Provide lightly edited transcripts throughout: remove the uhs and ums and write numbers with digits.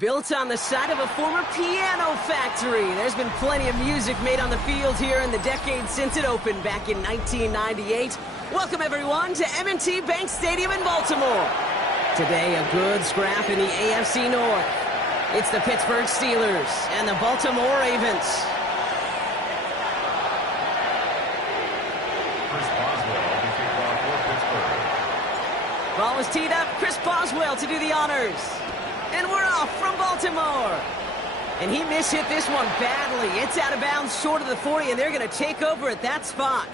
Built on the side of a former piano factory, there's been plenty of music made on the field here in the decade since it opened back in 1998. Welcome, everyone, to M&T Bank Stadium in Baltimore. Today, a good scrap in the AFC North. It's the Pittsburgh Steelers and the Baltimore Ravens. Chris Boswell, the kickoff for Pittsburgh. Ball was teed up. Chris Boswell to do the honors. And we're off from Baltimore. And he mishit this one badly. It's out of bounds short of the 40, and they're going to take over at that spot.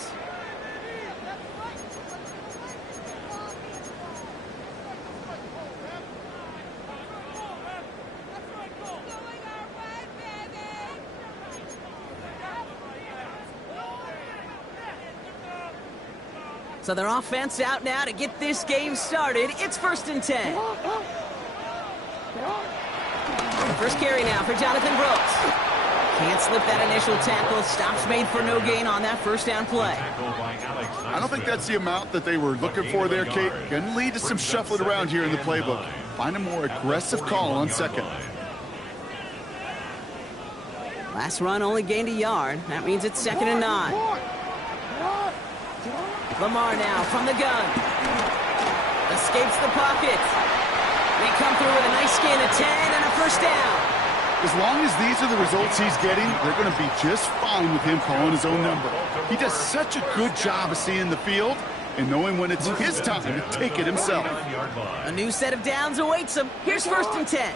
So their offense out now to get this game started. It's 1st and 10. First carry now for Jonathan Brooks. Can't slip that initial tackle. Stops made for no gain on that first down play. I don't think that's the amount that they were looking for there, Kate. Going to lead to some shuffling around here in the playbook. Find a more aggressive call on second. Last run only gained a yard. That means it's 2nd and 9. Lamar now from the gun. Escapes the pocket. They come through with a nice gain of 10 and a first down. As long as these are the results he's getting, they're going to be just fine with him calling his own number. He does such a good job of seeing the field and knowing when it's his time to take it himself. A new set of downs awaits him. Here's 1st and 10.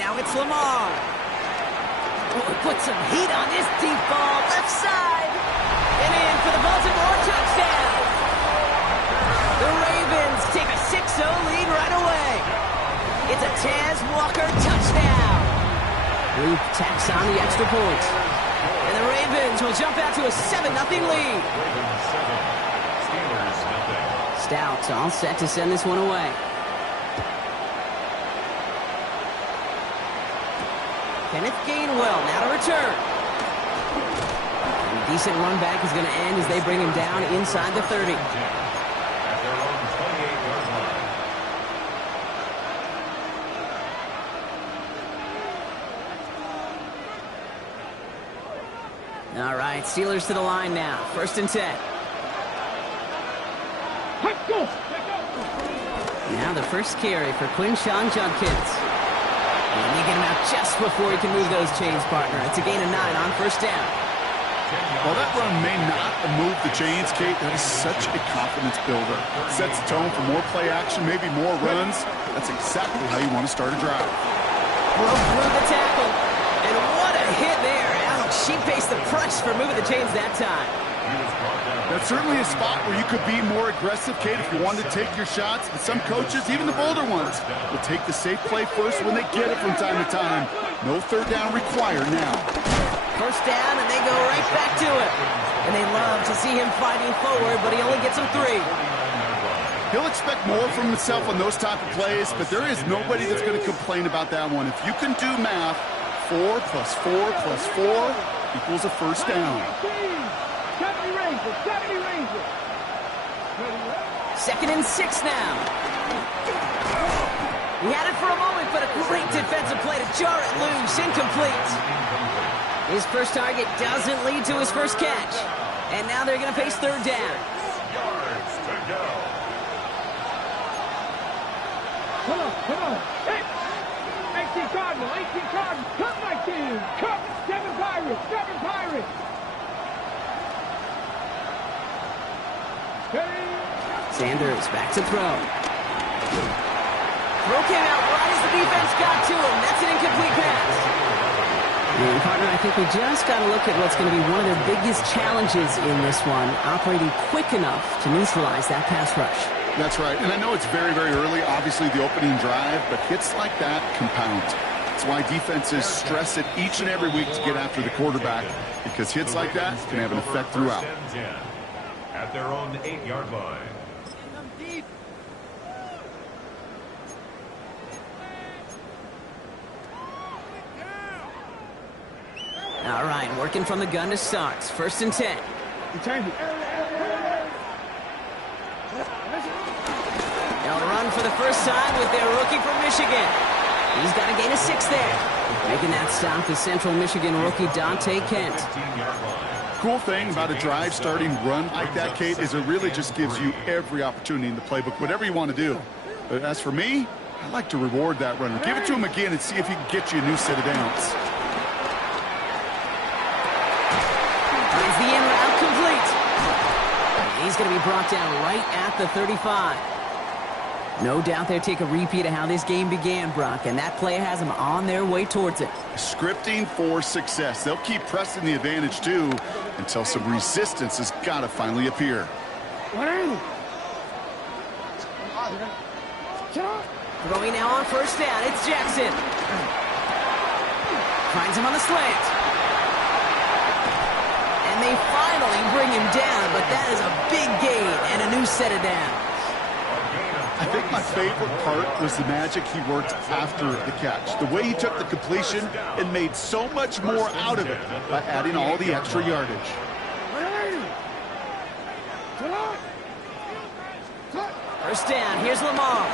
Now it's Lamar. Oh, put some heat on this deep ball. Left side. And in for the Baltimore touchdown. The Ravens take a 6-0 lead right away. It's a Taz Walker touchdown. Luke tacks on the extra point. And the Ravens will jump out to a 7-0 lead. Stout all set to send this one away. Kenneth Gainwell now to return. And a decent run back is going to end as they bring him down inside the 30. All right, Steelers to the line now. 1st and 10. Now the first carry for Quinshon Judkins. And they get him out just before he can move those chains, partner. It's a gain of 9 on 1st down. While that run may not move the chains, Kate, that is such a confidence builder. It sets the tone for more play action, maybe more runs. That's exactly how you want to start a drive. Broke through the tackle. And what a hit there. She faced the press for moving the chains that time. That's certainly a spot where you could be more aggressive, Kate, if you wanted to take your shots. And some coaches, even the bolder ones, will take the safe play first when they get it from time to time. No 3rd down required now. 1st down, and they go right back to it. And they love to see him fighting forward, but he only gets them 3. He'll expect more from himself on those type of plays, but there is nobody that's going to complain about that one. If you can do math, 4 plus 4 plus 4 equals a 1st down. 2nd and 6 now. He had it for a moment, but a great defensive play to jar it loose. Incomplete. His first target doesn't lead to his first catch. And now they're going to face 3rd down. Yards to go. Come on. Hey! 18 Cardinals. Come, my team. Come. 7 Pirates. Sanders back to throw. Throw came out right as the defense got to him. That's an incomplete pass. And, partner, I think we just got to look at what's going to be one of their biggest challenges in this one, operating quick enough to neutralize that pass rush. That's right, and I know it's very, very early, obviously the opening drive, but hits like that compound. That's why defenses stress it each and every week to get after the quarterback, because hits like that can have an effect throughout. At their own 8-yard line. All right, working from the gun to start. 1st and 10. They'll run for the first time with their rookie from Michigan. He's got a gain of 6 there. Making that stop is Central Michigan rookie Dante Kent. Cool thing about a drive starting run like that, Kate, is it really just gives you every opportunity in the playbook, whatever you want to do. But as for me, I like to reward that runner. Give it to him again and see if he can get you a new set of downs. Finds the in route complete. He's going to be brought down right at the 35. No doubt they'll take a repeat of how this game began, Brock, and that play has them on their way towards it. Scripting for success. They'll keep pressing the advantage, too, until some resistance has got to finally appear. Throwing now on 1st down, it's Jackson. Finds him on the slant. And they finally bring him down, but that is a big gain and a new set of downs. I think my favorite part was the magic he worked after the catch. The way he took the completion and made so much more out of it by adding all the extra yardage. First down, here's Lamar.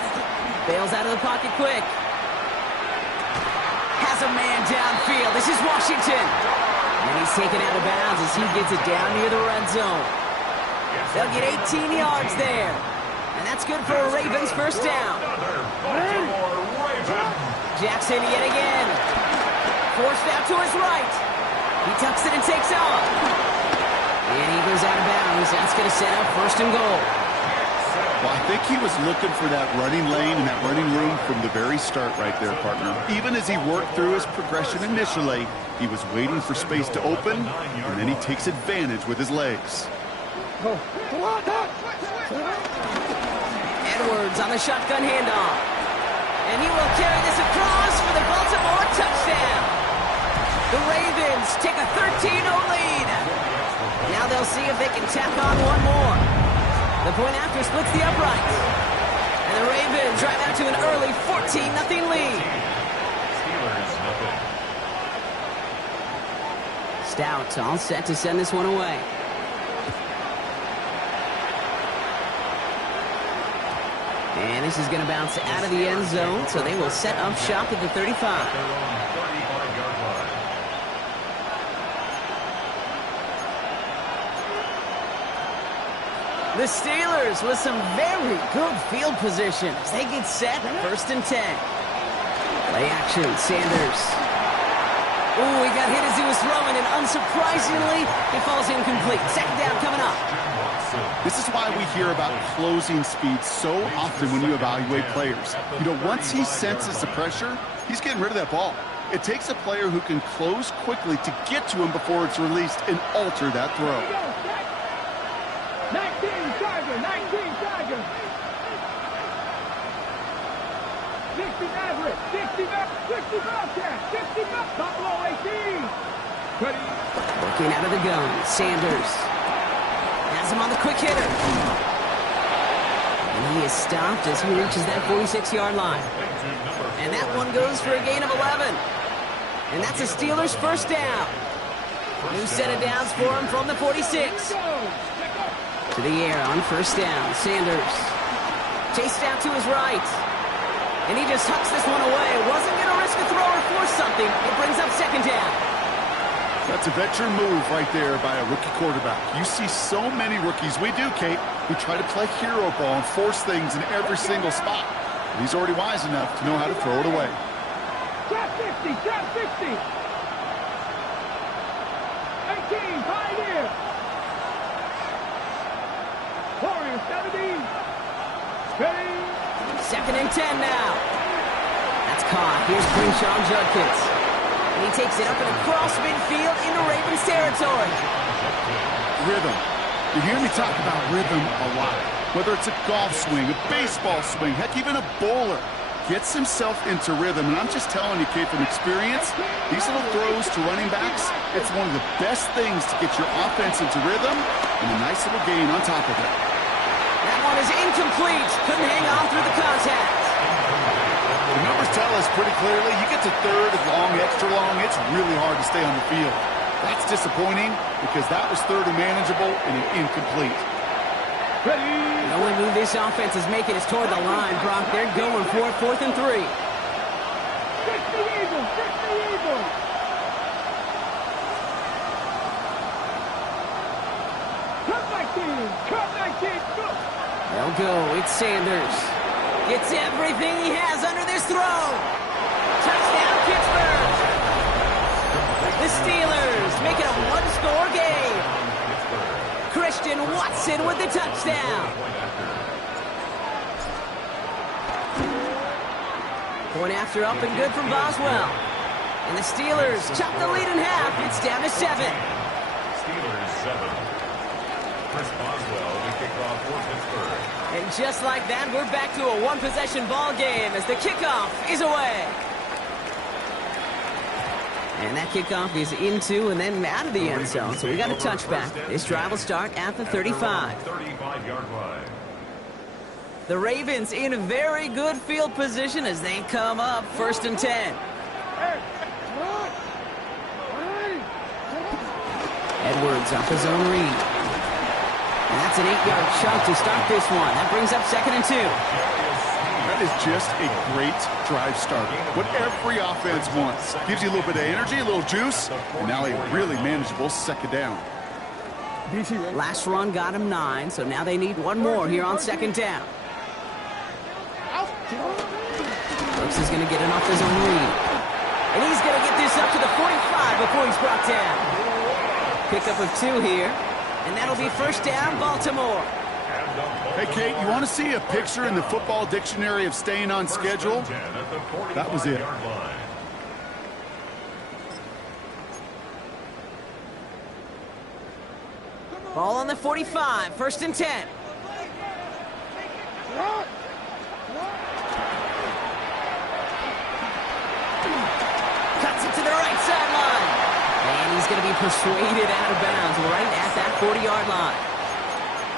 Bails out of the pocket quick. Has a man downfield. This is Washington. And he's taken out of bounds as he gets it down near the red zone. They'll get 18 yards there. And that's good for a Ravens first down. Jackson yet again. Forced out to his right. He tucks it and takes off. And he goes out of bounds. That's going to set up 1st and goal. Well, I think he was looking for that running lane and that running room from the very start right there, partner. Even as he worked through his progression initially, he was waiting for space to open, and then he takes advantage with his legs. Edwards on the shotgun handoff. And he will carry this across for the Baltimore touchdown. The Ravens take a 13-0 lead. Now they'll see if they can tack on one more. The point after splits the uprights. And the Ravens drive out to an early 14-0 lead. Stout all set to send this one away. And this is going to bounce out of the end zone, so they will set up shop at the 35. The Steelers with some very good field position as they get set, 1st and 10. Play action, Sanders. Oh, he got hit as he was throwing, and unsurprisingly, he falls incomplete. 2nd down coming up. This is why we hear about closing speed so often when you evaluate players. You know, once he senses the pressure, he's getting rid of that ball. It takes a player who can close quickly to get to him before it's released and alter that throw. 19 Chargers. 60 Maverick, 60 Bobcat, 60 Buffalo 18. Ready? Looking out of the gun, Sanders. Has him on the quick hitter. And he is stopped as he reaches that 46-yard line. And that one goes for a gain of 11. And that's a Steelers first down. New set of downs for him from the 46. To the air on 1st down, Sanders. Chased out to his right. And he just hucks this one away. Wasn't going to risk a throw or force something. It brings up 2nd down. That's a veteran move right there by a rookie quarterback. You see so many rookies, we do, Kate, who try to play hero ball and force things in every single spot. But he's already wise enough to know how to throw it away. Trap 60, trap 60. 18, Pioneer. Warrior 17. Ready. 2nd and 10 now. That's caught. Here's Crenshaw Judkins. And he takes it up and across midfield into Ravens territory. Rhythm. You hear me talk about rhythm a lot. Whether it's a golf swing, a baseball swing, heck, even a bowler gets himself into rhythm. And I'm just telling you, kid, from experience, these little throws to running backs, it's one of the best things to get your offense into rhythm and a nice little gain on top of it. That one is incomplete. Couldn't hang on through the contact. The numbers tell us pretty clearly, you get to third and long, extra long, it's really hard to stay on the field. That's disappointing because that was third and manageable and an incomplete. The only move this offense is making is toward the line, Brock. They're going for it, 4th and 3. 60 Eagles, 60 Eagles. Cut 19, go. They'll go. It's Sanders. Gets everything he has under this throw. Touchdown, Pittsburgh. The Steelers make it a one-score game. Christian Watson with the touchdown. Point after up and good from Boswell. And the Steelers chop the lead in half. It's down to 7. Steelers 7. Chris Boswell will kick off for Pittsburgh. And just like that, we're back to a one-possession ball game as the kickoff is away. And that kickoff is into and then out of the end zone. So we got a touchback. This drive will start at the 35. 35-yard line. The Ravens in a very good field position as they come up 1st and 10. Edwards off his own read. And that's an 8-yard chunk to start this one. That brings up 2nd and 2. That is just a great drive starter. What every offense wants. Gives you a little bit of energy, a little juice, and now a really manageable 2nd down. Last run got him 9, so now they need one more here on 2nd down. Brooks is going to get it off his own read. And he's going to get this up to the 45 before he's brought down. Pickup of 2 here. And that'll be 1st down, Baltimore. Hey, Kate, you want to see a picture in the football dictionary of staying on schedule? That was it. Ball on the 45, 1st and 10. Cuts it to the right sideline. And he's going to be persuaded out of bounds right at that 40-yard line.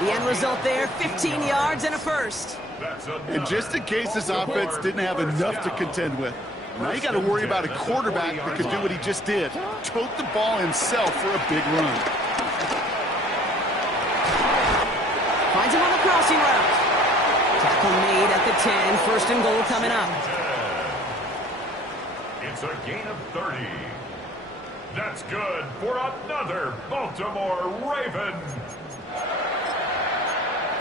The end result there, 15 yards and a first. And just in case this offense didn't have enough to contend with, now you got to worry about a quarterback that could do what he just did. Tote the ball himself for a big run. Finds him on the crossing route. Tackle made at the 10, 1st and goal coming up. It's a gain of 30. That's good for another Baltimore Ravens.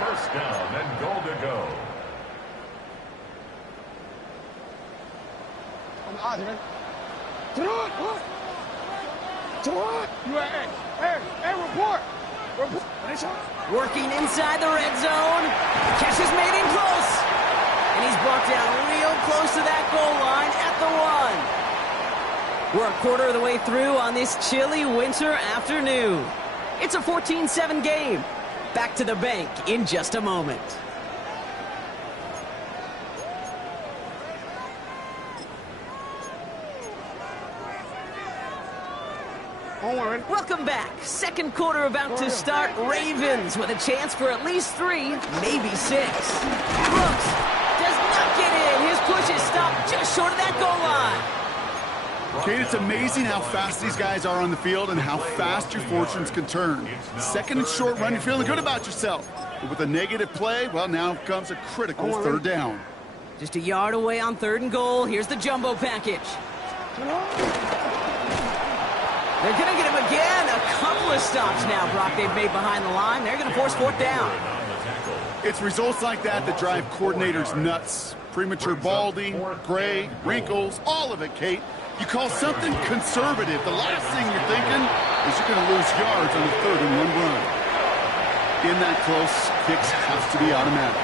1st down and goal to go. Report. Working inside the red zone. Catch is made in close. And he's brought down real close to that goal line at the 1. We're a quarter of the way through on this chilly winter afternoon. It's a 14-7 game. Back to the bank in just a moment. Welcome back. 2nd quarter about to start. Ravens with a chance for at least 3, maybe 6. Brooks does not get in. His push is stopped just short of that goal line. Kate, it's amazing how fast these guys are on the field and how fast your fortunes can turn. 2nd and short run, you're feeling good about yourself. But with a negative play, well, now comes a critical 3rd down. Just a yard away on 3rd and goal. Here's the jumbo package. They're going to get him again. A couple of stops now, Brock, they've made behind the line. They're going to force 4th down. It's results like that that drive coordinators nuts. Premature balding, gray, wrinkles, all of it, Kate. You call something conservative. The last thing you're thinking is you're going to lose yards on the 3rd and 1 run. In that close, kicks have to be automatic.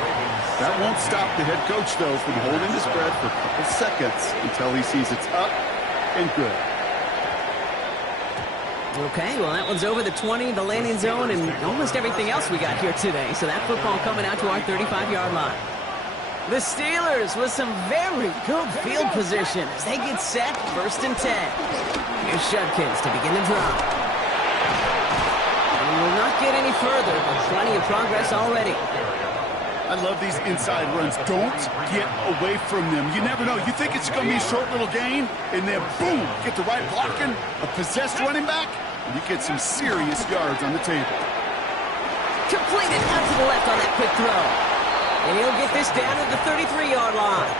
That won't stop the head coach, though, from holding the spread for a couple seconds until he sees it's up and good. Okay, well, that one's over the 20, the landing zone, and almost everything else we got here today. So that football coming out to our 35-yard line. The Steelers with some very good field position as they get set, 1st and 10. Here's Judkins to begin the drive. And will not get any further, but plenty of progress already. I love these inside runs. Don't get away from them. You never know. You think it's going to be a short little gain, and then boom, get the right blocking, a possessed running back, and you get some serious yards on the table. Completed out to the left on that quick throw. And he'll get this down to the 33-yard line.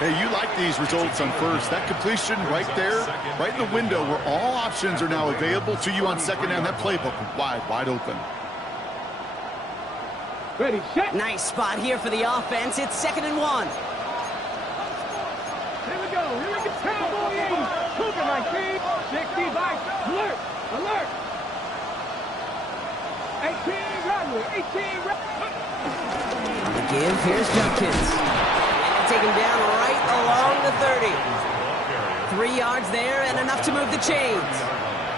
Hey, you like these results on first. That completion right there, right in the window where all options are now available to you on second down. That playbook wide open. Ready, set. Nice spot here for the offense. It's 2nd and 1. Here we go. Here we go. Cowboy 80. Cooking like 65. Alert. Alert. 18 runway. 18 runway. Give. Here's Judkins. And take him down right along the 30. 3 yards there and enough to move the chains.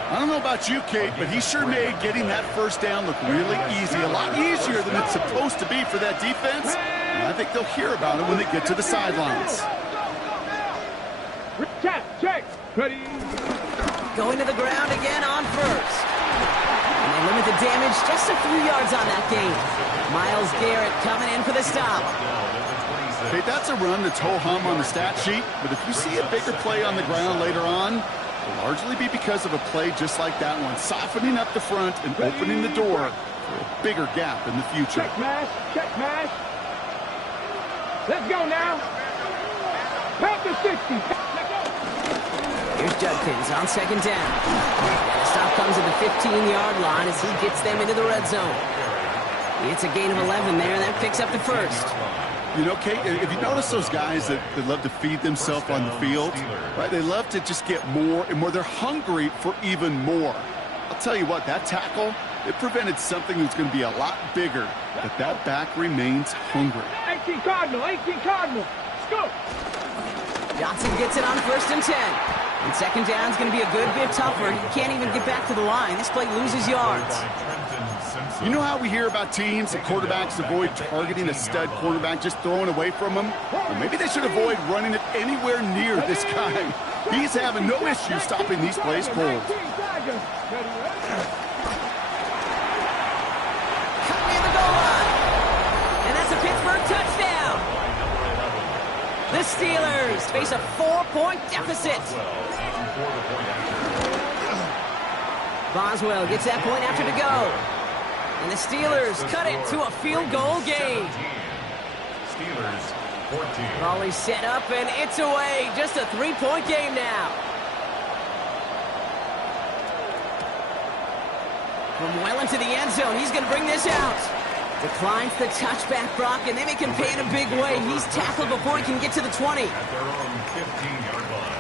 I don't know about you, Kate, but he sure made getting that first down look really easy. A lot easier than it's supposed to be for that defense. And I think they'll hear about it when they get to the sidelines. Check. Ready. Going to the ground again on 1st. And they limit the damage just a few yards on that gain. Myles Garrett coming in for the stop. Kate, that's a run that's ho-hum on the stat sheet, but if you see a bigger play on the ground later on, it'll largely be because of a play just like that one, softening up the front and opening the door for a bigger gap in the future. Check mash. Let's go now. Pack the 60. Here's Judkins on 2nd down. And the stop comes at the 15-yard line as he gets them into the red zone. It's a gain of 11 there, and that picks up the 1st. You know, Kate, if you notice those guys that love to feed themselves on the field, right? They love to just get more and more. They're hungry for even more. I'll tell you what, that tackle, it prevented something that's going to be a lot bigger, but that back remains hungry. 18 Cardinal. Scoop. Johnson gets it on 1st and 10. And 2nd down's going to be a good bit tougher. He can't even get back to the line. This play loses yards. You know how we hear about teams and quarterbacks avoid targeting a stud quarterback, just throwing away from him? Well, maybe they should avoid running it anywhere near this guy. He's having no issue stopping these plays cold. Coming in the goal line. And that's a Pittsburgh touchdown. The Steelers face a 4-point deficit. Boswell gets that point after to go. And the Steelers cut it to a field goal game. Steelers 14. Raleigh set up and it's away. Just a 3-point game now. From well into the end zone, he's going to bring this out. Declines the touchback, Brock, and they make him pay in a big way. He's tackled before he can get to the 20. At their own 15-yard line.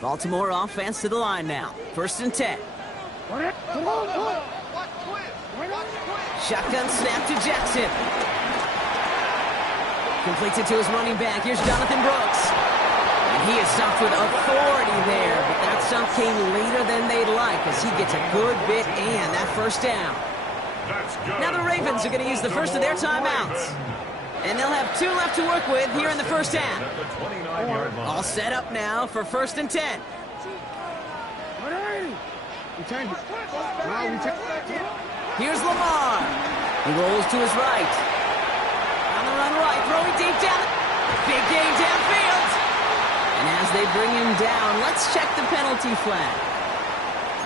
Baltimore offense to the line now. 1st and 10. Shotgun snap to Jackson. Completes it to his running back. Here's Jonathan Brooks. And he is stopped with authority there, but that stop came later than they'd like as he gets a good bit and that 1st down. Now the Ravens are going to use the first of their timeouts. And they'll have 2 left to work with here in the 1st half. All set up now for 1st and 10. Here's Lamar. He rolls to his right. On the run right, throwing deep down. Big game downfield. And as they bring him down, let's check the penalty flag.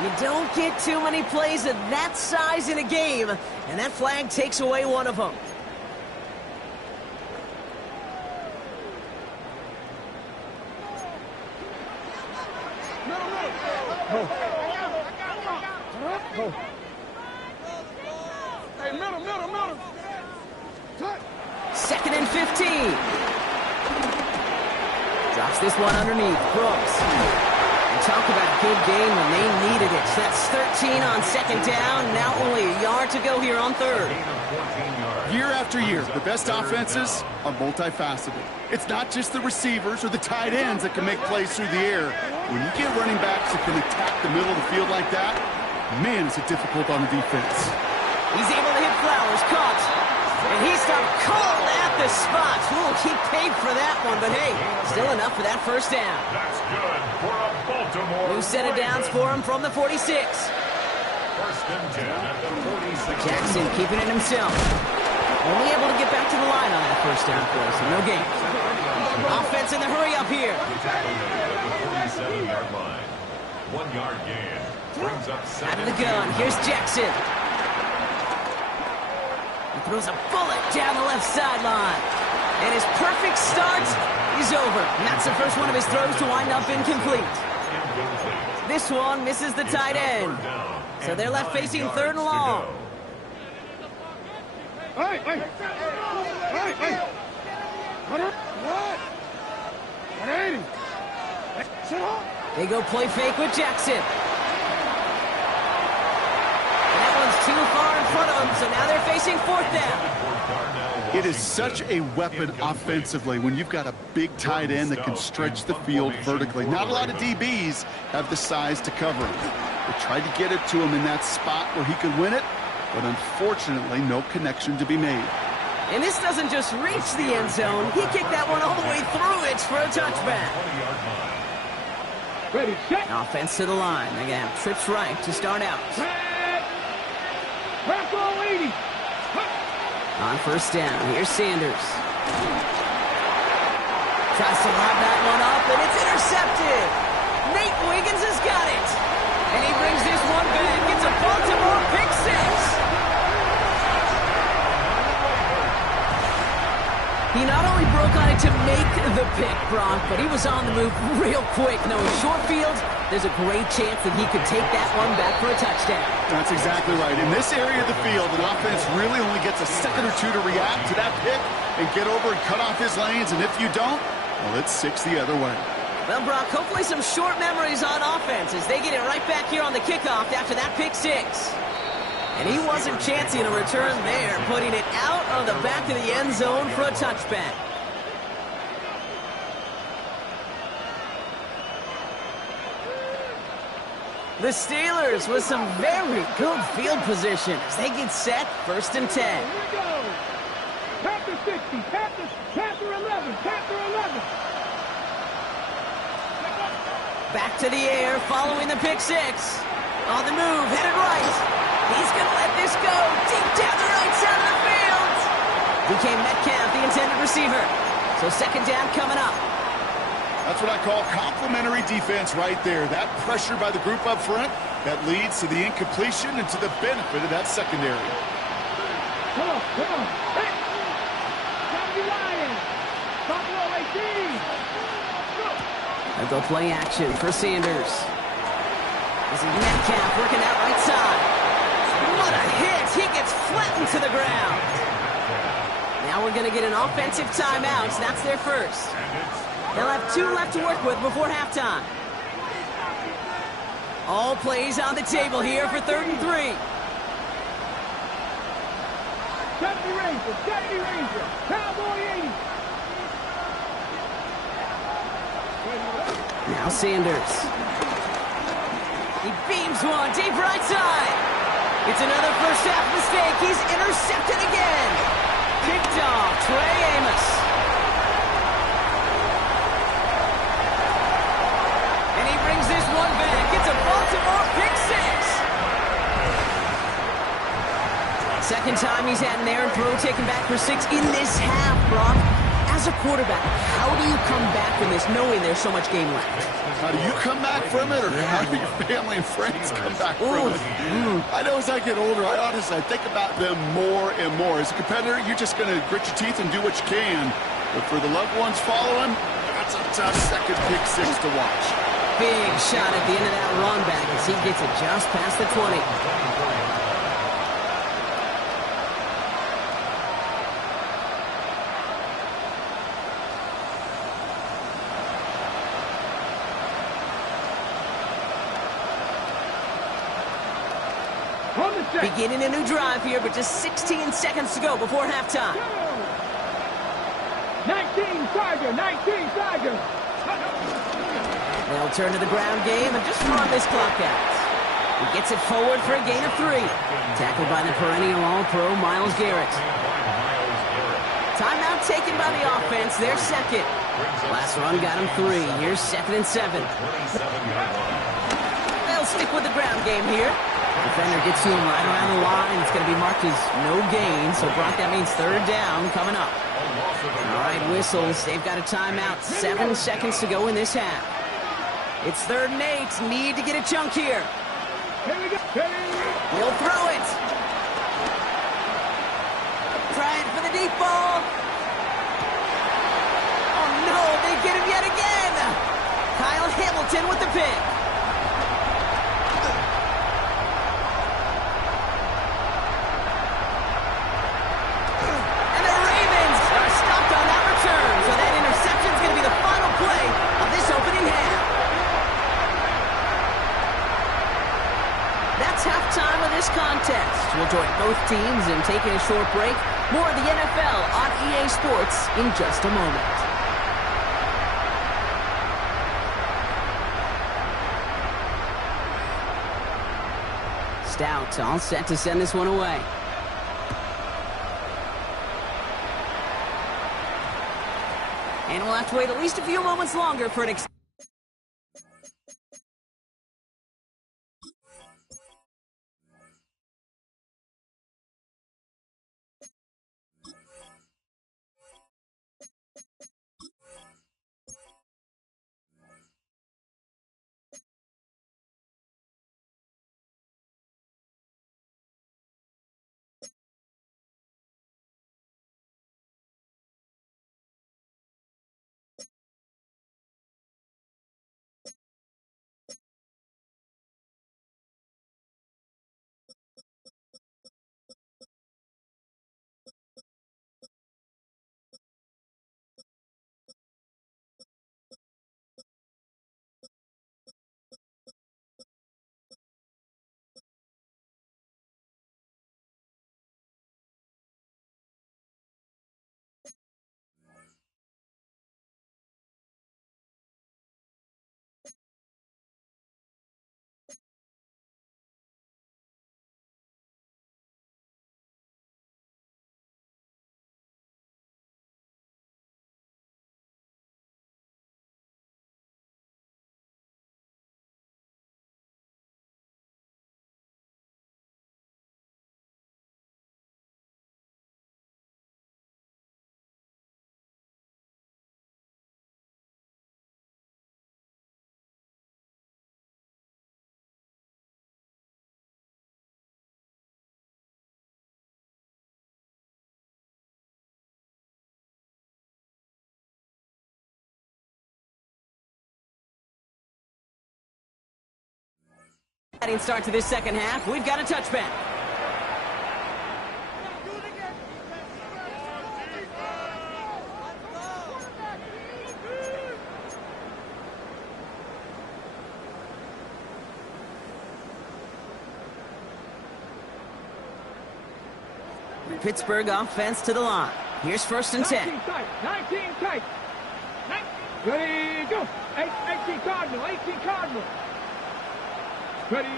You don't get too many plays of that size in a game, and that flag takes away one of them. Hey, middle. 2nd and 15. Drops this one underneath. Brooks. Talk about a good game when they needed it. So that's 13 on second down. Now only a yard to go here on third. Year after year, the best offenses are multifaceted. It's not just the receivers or the tight ends that can make plays through the air. When you get running backs that can attack the middle of the field like that, man, is it difficult on the defense. He's able to hit Flowers, caught. And he stopped cold at the spot. Ooh, he paid for that one, but hey, still enough for that first down. That's good for a Baltimore. New set of downs for him from the 46. First and 10 at the 46. Jackson keeping it himself. Only able to get back to the line on that first down play, so no gain. Offense in the hurry up here. At the 47-yard line. 1 yard gain. Brings up Out of the gun, here's Jackson. He throws a bullet down the left sideline. And his perfect start is over. And that's the first one of his throws to wind up incomplete. This one misses the tight end. So they're left facing third and long. Hey! They go play fake with Jackson. And that one's too far in front of them, so now they're facing fourth down. It is such a weapon offensively when you've got a big tight end that can stretch the field vertically. Not a lot of DBs have the size to cover him. They tried to get it to him in that spot where he could win it, but unfortunately, no connection to be made. And this doesn't just reach the end zone. He kicked that one all the way through it for a touchback. Ready, set. Offense to the line. They're going to have trips right to start out. Back row 80. On first down, here's Sanders. Tries to lob that one up, and it's intercepted. Nate Wiggins has got it. And he brings this one back. It's a Baltimore pick six. He not only broke on it to make the pick, Brock, but he was on the move real quick. Knowing short field, there's a great chance that he could take that one back for a touchdown. That's exactly right. In this area of the field, an offense really only gets a second or two to react to that pick and get over and cut off his lanes. And if you don't, well, it's 6 the other way. Well, Brock, hopefully some short memories on offense as they get it right back here on the kickoff after that pick six. And he wasn't chancing a return there, putting it out of the back of the end zone for a touchback. The Steelers with some very good field position as they get set, first and 10. Here we go. Panther 60, Panther 11, Panther 11. Back to the air, following the pick six. On the move, headed right. He's going to let this go deep down the right side of the field. DK Metcalf, the intended receiver. So second down coming up. That's what I call complimentary defense right there. That pressure by the group up front that leads to the incompletion and to the benefit of that secondary. Come on. Hey! Johnny Ryan. Top row 18. They'll go play action for Sanders. This is Metcalf working that right side. What a hit! He gets flattened to the ground. Now we're going to get an offensive timeout. That's their first. They'll have 2 left to work with before halftime. All plays on the table here for 3rd and 3. Deputy Ranger, Cowboy 80. Now Sanders. He beams one deep right side. It's another first half mistake. He's intercepted again. Picked off Trey Amos. And he brings this one back. It's a Baltimore pick six. Second time he's had an errant throw taken back for 6 in this half, Brock. As a quarterback, how do you come back from this knowing there's so much game left? How do you come back from it, or how do your family and friends come back from it? I know as I get older, I think about them more and more. As a competitor, you're just going to grit your teeth and do what you can. But for the loved ones following, that's a tough second pick six to watch. Big shot at the end of that run back as he gets it just past the 20. On the set. Beginning a new drive here, but just 16 seconds to go before halftime. 19 Tiger, 19 Tiger. They'll turn to the ground game and just run this clock out. He gets it forward for a gain of 3. Tackled by the perennial All-Pro Myles Garrett. Timeout taken by the offense. Their second. Last run got him 3. Here's 2nd and 7. They'll stick with the ground game here. Defender gets to him right around the line. It's going to be marked as no gain. So, Brock, that means 3rd down coming up. All right, whistles. They've got a timeout. 7 seconds to go in this half. It's 3rd and 8. Need to get a chunk here. Here we go. He'll throw it. Trying for the deep ball. Oh, no, they get him yet again. Kyle Hamilton with the pick. And the Ravens are stopped on that return. So that interception is going to be the final play of this opening half. That's halftime of this contest. We'll join both teams in taking a short break. More of the NFL on EA Sports in just a moment. Stout all set to send this one away. And we'll have to wait at least a few moments longer for an start to this second half. We've got a touchback. Pittsburgh offense to the line. Here's 1st and 10. 19 tight. Ready, go. 18 Cardinal, 18 Cardinal. Ready.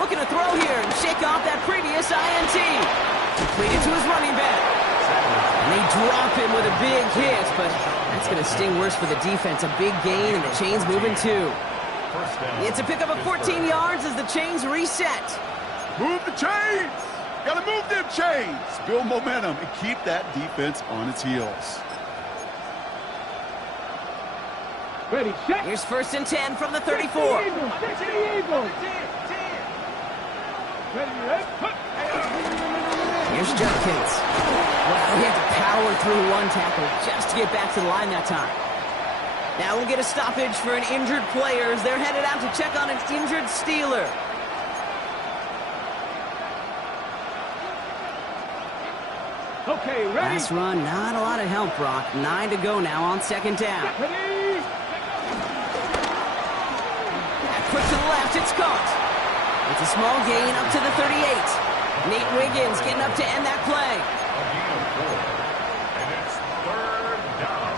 Looking to throw here and shake off that previous INT. Completed to his running back. And they drop him with a big hit, but that's going to sting worse for the defense. A big gain, and the chains moving too. It's a pickup of 14 yards as the chains reset. Move the chains! Gotta move them chains! Build momentum and keep that defense on its heels. Ready, set. Here's 1st and 10 from the 34. Ready, Here's Judkins. Wow, he had to power through one tackle just to get back to the line that time. Now we'll get a stoppage for an injured player as they're headed out to check on an injured Steeler. Okay, ready. Last run, not a lot of help, Brock. 9 to go now on 2nd down. Ready. Quick to the left, it's caught. It's a small gain up to the 38. Nate Wiggins getting up to end that play. A gain of 4. And it's 3rd down.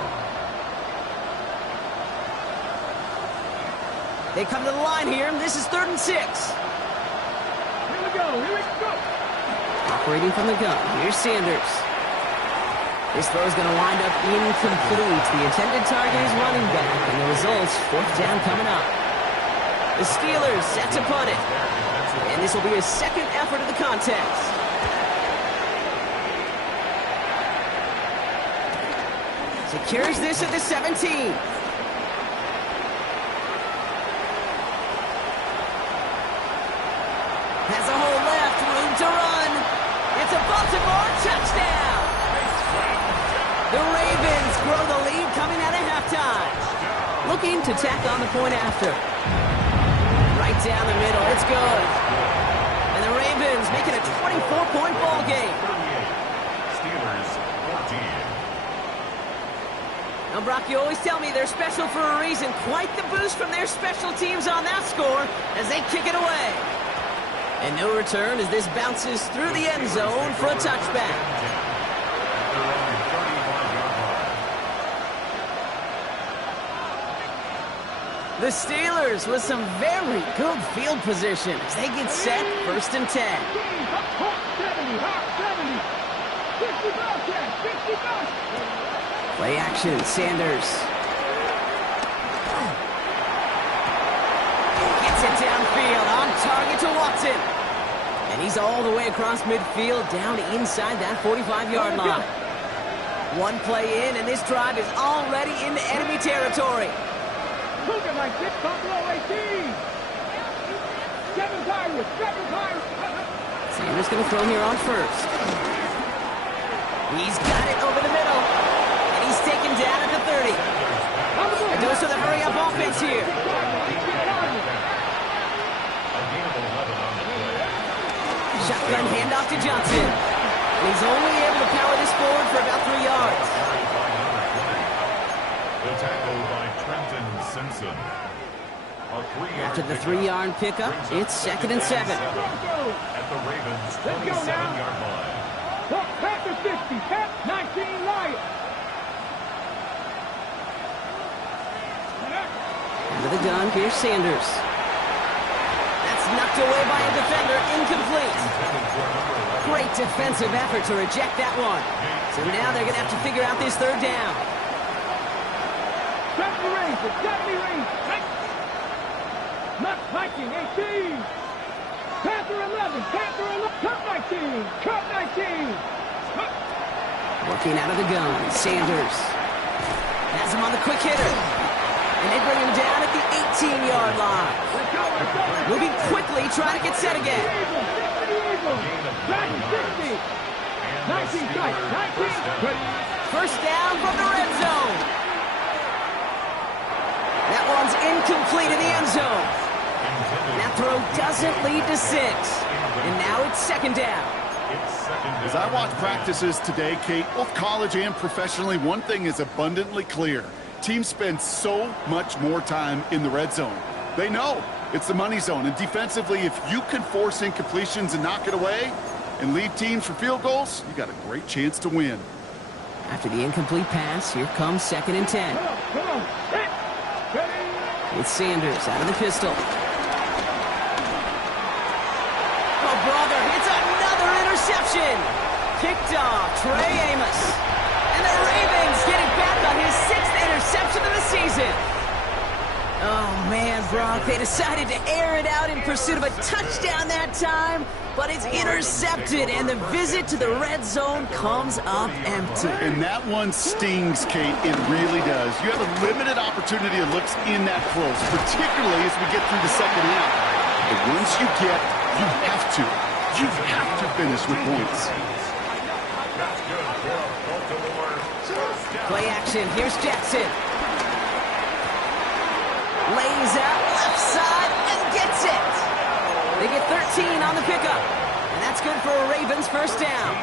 They come to the line here, and this is 3rd and 6. Here we go. Here we go. Operating from the gun, here's Sanders. This throw is going to wind up incomplete. The intended target is running back, and the result's 4th down coming up. The Steelers set to punt it, and this will be a second effort of the contest. Secures this at the 17. Has a hole left, room to run. It's a Baltimore touchdown. The Ravens grow the lead coming out of halftime. Looking to tack on the point after. Right down the middle, it's good. And the Ravens make it a 24-point ball game. 38. Steelers 14. Now, Brock, you always tell me they're special for a reason. Quite the boost from their special teams on that score as they kick it away. And no return as this bounces through the end zone for a touchback. The Steelers with some very good field position as they get set 1st and 10. 70. 60. Play action, Sanders. Gets it downfield, on target to Watson. And he's all the way across midfield, down inside that 45-yard line. One play in, and this drive is already into enemy territory. Cooking like this, Buffalo 18. 7 Pirates. Sanders going to throw here on 1st. He's got it over the middle. And he's taken down at the 30. A dose of the hurry-up offense here. Shotgun handoff to Johnson. And he's only able to power this forward for about 3 yards. The tackle by Trenton Simpson. After the 3-yard pickup, it's 2nd and 7. At the Ravens' 27-yard line. Panther 60, 19 Lions. Out of the gun, here's Sanders. That's knocked away by a defender, incomplete. Great defensive effort to reject that one. So now they're going to have to figure out this 3rd down. Not Viking 18. Panther 11. Cup 19. Cup 19. Working out of the gun, Sanders has him on the quick hitter. And they bring him down at the 18-yard line. Moving quickly, trying to get set again. 19 strikes. 19. 1st down from the red zone. That one's incomplete in the end zone. That throw doesn't lead to 6. And now it's 2nd down. As I watch practices today, Kate, both college and professionally, one thing is abundantly clear. Teams spend so much more time in the red zone. They know it's the money zone. And defensively, if you can force incompletions and knock it away and lead teams for field goals, you got a great chance to win. After the incomplete pass, here comes 2nd and 10. Come on. It's Sanders out of the pistol. Oh, brother, it's another interception. Picked off Trey Amos. And the Ravens get it back on his 6th interception of the season. Oh, man, Brock, they decided to air it out in pursuit of a touchdown that time, but it's intercepted, and the visit to the red zone comes up empty. And that one stings, Kate. It really does. You have a limited opportunity that looks in that close, particularly as we get through the 2nd half. But once you get, you have to finish with points. Play action. Here's Jackson. Lays out left side and gets it. They get 13 on the pickup. And that's good for a Ravens first down.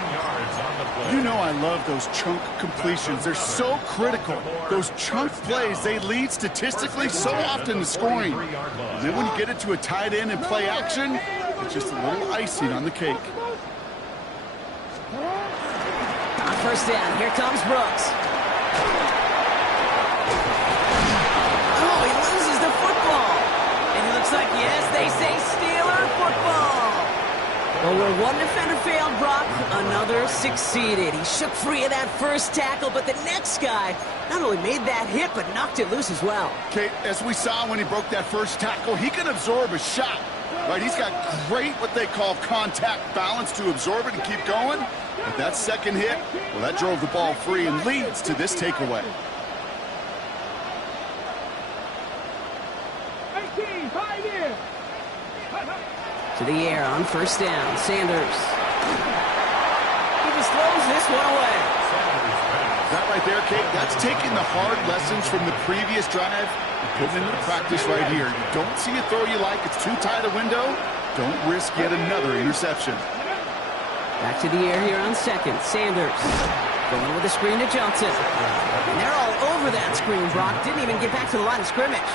You know I love those chunk completions. They're so critical. Those chunk plays, they lead statistically so often to scoring. And then when you get it to a tight end and play action, it's just a little icing on the cake. On first down, here comes Brooks. Oh, he loses the football. And it looks like, yes, they say Steeler football. Well, where one defender failed, Brock, another succeeded. He shook free of that first tackle, but the next guy not only made that hit, but knocked it loose as well. Okay, as we saw when he broke that first tackle, he can absorb a shot. Right, he's got great what they call contact balance to absorb it and keep going. But that second hit, well, that drove the ball free and leads to this takeaway. 18, 5 in. To the air on first down, Sanders. He just throws this one away. That right there, Kate, that's taking the hard lessons from the previous drive and putting into practice right here. You don't see a throw you like, it's too tight a window, don't risk yet another interception. Back to the air here on second, Sanders. Going with a screen to Johnson. And they're all over that screen, Brock. Didn't even get back to the line of scrimmage.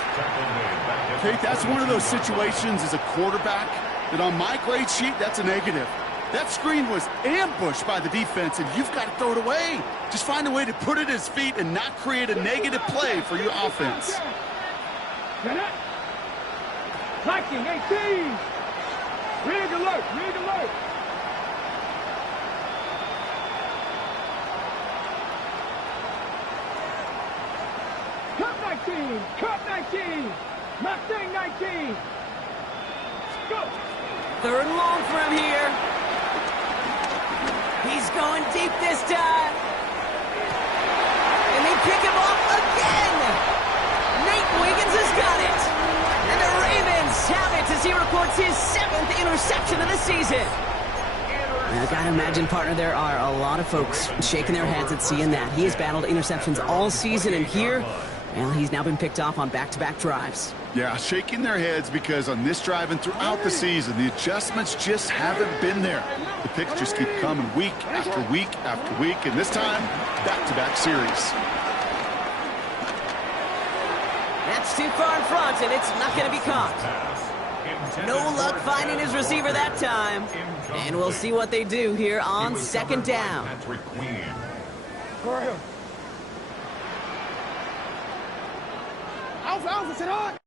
Kate, that's one of those situations as a quarterback that on my grade sheet, that's a negative. That screen was ambushed by the defense, and you've got to throw it away. Just find a way to put it at his feet and not create a negative play for your offense. Liking 18. Rig alert, rig alert. Cut 19, cut 19. Mustang 19. Go. Third and long for him here. He's going deep this time. And they pick him off again. Nate Wiggins has got it. And the Ravens have it as he records his 7th interception of the season. Now, I gotta imagine, partner, there are a lot of folks shaking their heads at seeing that. He has battled interceptions all season, and here, well, he's now been picked off on back-to-back drives. Yeah, shaking their heads because on this drive and throughout the season, the adjustments just haven't been there. The picks just keep coming week after week after week, and this time, back-to-back series. That's too far in front, and it's not going to be caught. No luck finding his receiver that time. And we'll see what they do here on second down. Alpha, sit on.